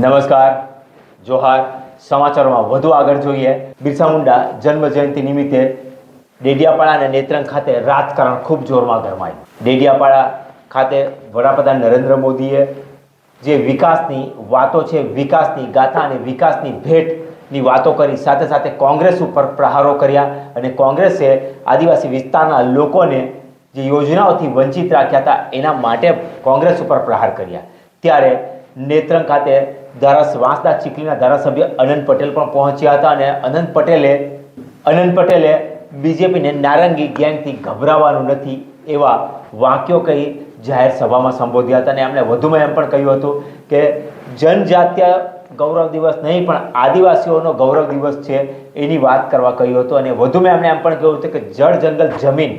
નમસ્કાર. જોહાર, સમાચારોમાં વધુ આગળ જોઈએ. બિરસા મુંડા જન્મ જયંતિ નિમિત્તે ડેડિયાપાડા અને નેત્રંગ ખાતે રાજકારણ ખૂબ જોરમાં ગરમાયું. ડેડિયાપાડા ખાતે વડાપ્રધાન નરેન્દ્ર મોદીએ જે વિકાસની વાતો છે, વિકાસની ગાથા અને વિકાસની ભેટની વાતો કરી, સાથે સાથે કોંગ્રેસ ઉપર પ્રહારો કર્યા અને કોંગ્રેસે આદિવાસી વિસ્તારના લોકોને જે યોજનાઓથી વંચિત રાખ્યા હતા, એના માટે કોંગ્રેસ ઉપર પ્રહાર કર્યા. ત્યારે નેત્રંગ ખાતે ધારાસ વાંસદા ચીખલીના ધારાસભ્ય અનંત પટેલ પણ પહોંચ્યા હતા અને અનંત પટેલે અનંત પટેલે બીજેપીને નારંગી ગેંગથી ગભરાવાનું નથી એવા વાક્યો કહી જાહેર સભામાં સંબોધ્યા હતા અને એમણે વધુમાં એમ પણ કહ્યું હતું કે જનજાતીય ગૌરવ દિવસ નહીં, પણ આદિવાસીઓનો ગૌરવ દિવસ છે એની વાત કરવા કહ્યું હતું અને વધુમાં એમણે એમ પણ કહ્યું હતું કે જળ જંગલ જમીન,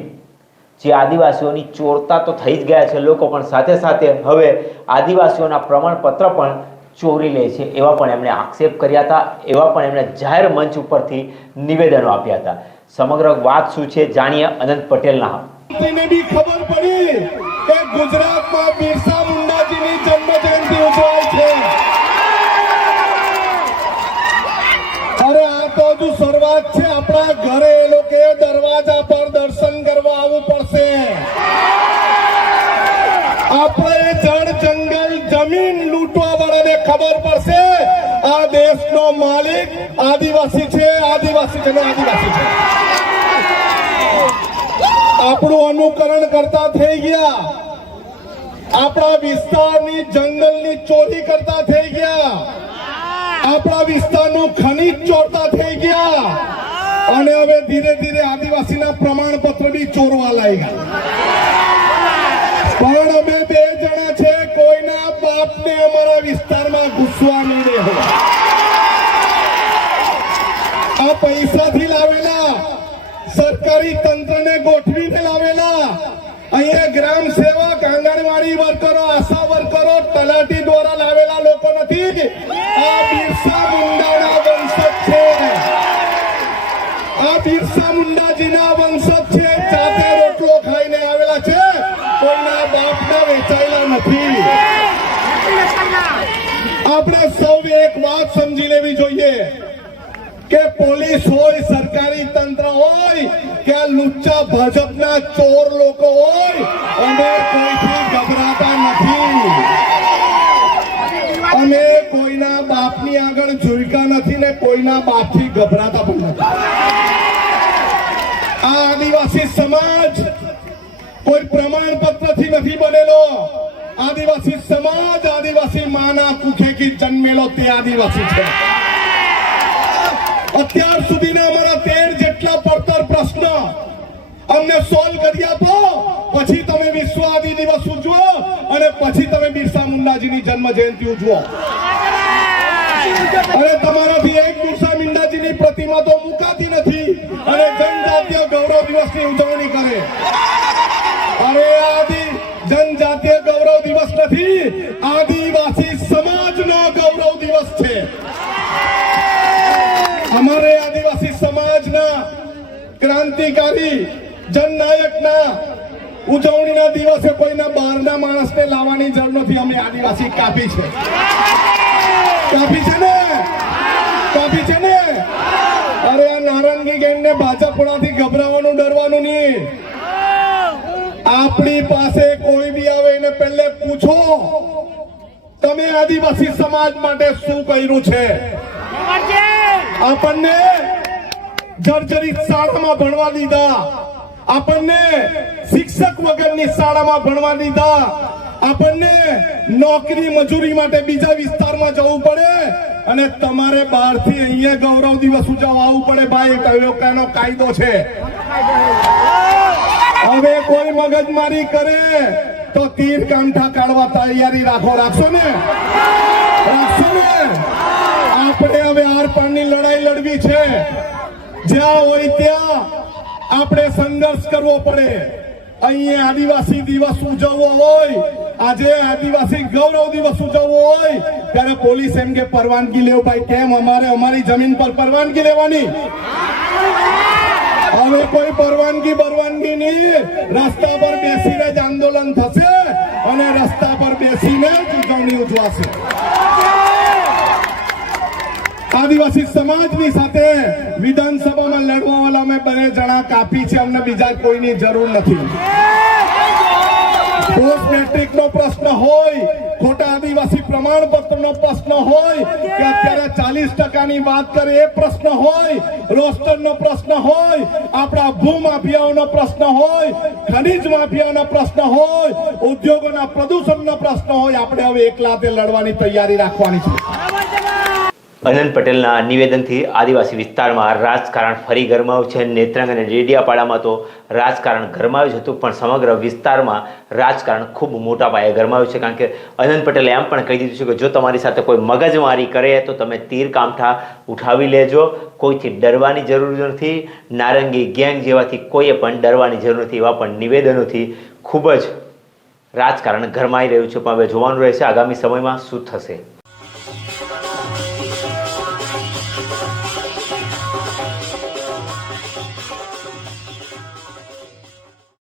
જે આદિવાસીઓની ચોરતા તો થઈ જ ગયા છે, લોકો પણ સાથે સાથે હવે આદિવાસીઓના પ્રમાણપત્ર પણ ચોરી લે છે, એવા પણ એમણે આક્ષેપ કર્યા હતા, એવા પણ એમણે જાહેર મંચ ઉપરથી નિવેદનો આપ્યા હતા. સમગ્ર વાત શું છે જાણીએ અનંત પટેલના ખબર પડી કે ગુજરાતમાં બિરસા મુંડાજીની જન્મ જયંતિ ઉજવાય છે. અરે આ તો હજુ શરૂઆત છે. આપણા ઘરે એ લોકો દરવાજા ખબર પડશે. આ દેશનો માલિક આદિવાસી છે આદિવાસી છે આદિવાસી છે. આપણું અનુકરણ કરતા થઈ ગયા. આપણા વિસ્તારની જંગલની ચોરી કરતા થઈ ગયા. આપણા વિસ્તારનું ખનીજ ચોરતા થઈ ગયા. અને હવે ધીરે ધીરે આદિવાસીના પ્રમાણપત્ર બી ચોરવા લાગ્યા. પણ અમે બે જણા છે, કોઈના બાપને અમારા વિસ્તારમાં Swami પોલીસ હોય, સરકારી તંત્ર હોય કે લુચ્ચા ભાજપના ચોર લોકો હોય, અમે કોઈથી ગભરાતા નથી. અમે કોઈના બાપની આગળ ઝુલકા નથી ને કોઈના બાપથી ગભરાતા પણ નથી. આ આદિવાસી સમાજ કોઈ પ્રમાણપત્રથી નથી બનેલો. આદિવાસી સમાજ આદિવાસી માના કુખેથી જન્મેલો તે આદિવાસી છે. અત્યાર સુધીના અમારા તેર જેટલા પડતર પ્રશ્ન અમને સોલ્વ કરી આપો. પછી તમે વિશ્વ આદિ દિવસ ઉજવો અને પછી તમે બિરસા મુંડાજીની જન્મ જયંતિ ઉજવો. અને તમારાથી એક બિરસા મુંડાજીની પ્રતિમા તો મુકાતી નથી અને જનજાતીય ગૌરવ દિવસની ઉજવણી કરે. અરે આદિ, જનજાતીય ગૌરવ દિવસ નથી, આદિવાસી સમાજનો ગૌરવ દિવસ છે. આદિવાસી સમાજના ક્રાંતિકારી જનનાયકના ઉજવણીના દિવસે કોઈના બહારના માણસને લાવવાની જરૂર નથી. અમે આદિવાસી કાપી છે. કાપી છે ને? કાપી છે ને? અરે આ નારંગી ગેંગને ભાજપણાથી ગભરાવાનું ડરવાનું નહીં. આપણી પાસે કોઈ બી આવે એને પહેલે પૂછો તમે આદિવાસી સમાજ માટે શું કર્યું છે? આપણને જર્જરિત શાળામાં ભણવા દીધા. આપણને શિક્ષક વગરની શાળામાં ભણવા દીધા. આપણને નોકરી મજૂરી માટે બીજા વિસ્તારમાં જવું પડે. અને તમારે બહારથી અહીંયા ગૌરવ દિવસ ઉજવવા આવવું પડે ભાઈ. કયો કાનો કાયદો છે. હવે કોઈ મગજમારી કરે તો તીર કાંઠા કાઢવા તૈયારી રાખો. રાખશો ને? રાખશો ને? આપણે હવે આર પારની લડાઈ લડવી છે. જ્યાં હોય ત્યાં આપણે સંઘર્ષ કરવો પડે. અહીંયા આદિવાસી દિવસ ઉજવવો હોય, આજે આદિવાસી ગૌરવ દિવસ ઉજવવો હોય, ત્યારે પોલીસ એમ કે, પરવાનગી લેવું ભાઈ, કેમ? અમારે અમારી જમીન પર પરવાનગી લેવાની. હવે કોઈ પરવાનગી પરવાનગી નહીં રસ્તા પર બેસીને જ આંદોલન થશે અને રસ્તા પર બેસીને જ ઉજવણી ઉજવાશે. આદિવાસી સમાજની સાથે વિધાનસભામાં લડવા અમે બંને જણા કાપી છે, અમને બીજા કોઈની જરૂર નથી. પોસ્ટ મેટ્રિક નો પ્રશ્ન હોય, ખોટા આદિવાસી પ્રમાણપત્ર નો પ્રશ્ન હોય, કે અત્યારે ચાલીસ ટકાની વાત કરે એ પ્રશ્ન હોય રોસ્ટર નો પ્રશ્ન હોય, આપણા ભૂમાફિયાઓનો પ્રશ્ન હોય, ખનીજ માફિયાઓનો પ્રશ્ન હોય, ઉદ્યોગોના પ્રદૂષણનો પ્રશ્ન હોય, આપણે હવે એકલા તે લડવાની તૈયારી રાખવાની છે. અનંત પટેલના નિવેદનથી આદિવાસી વિસ્તારમાં રાજકારણ ફરી ગરમાયું છે. નેત્રંગ અને ડેડિયાપાડામાં તો રાજકારણ ગરમાયું જ હતું, પણ સમગ્ર વિસ્તારમાં રાજકારણ ખૂબ મોટા પાયે ગરમાયું છે. કારણ કે અનંત પટેલે એમ પણ કહી દીધું છે કે જો તમારી સાથે કોઈ મગજમારી કરે તો તમે તીર કામઠા ઉઠાવી લેજો. કોઈથી ડરવાની જરૂર નથી. નારંગી ગેંગ જેવાથી કોઈએ પણ ડરવાની જરૂર નથી એવા પણ નિવેદનોથી ખૂબ જ રાજકારણ ગરમાઈ રહ્યું છે. પણ હવે જોવાનું રહેશે આગામી સમયમાં શું થશે.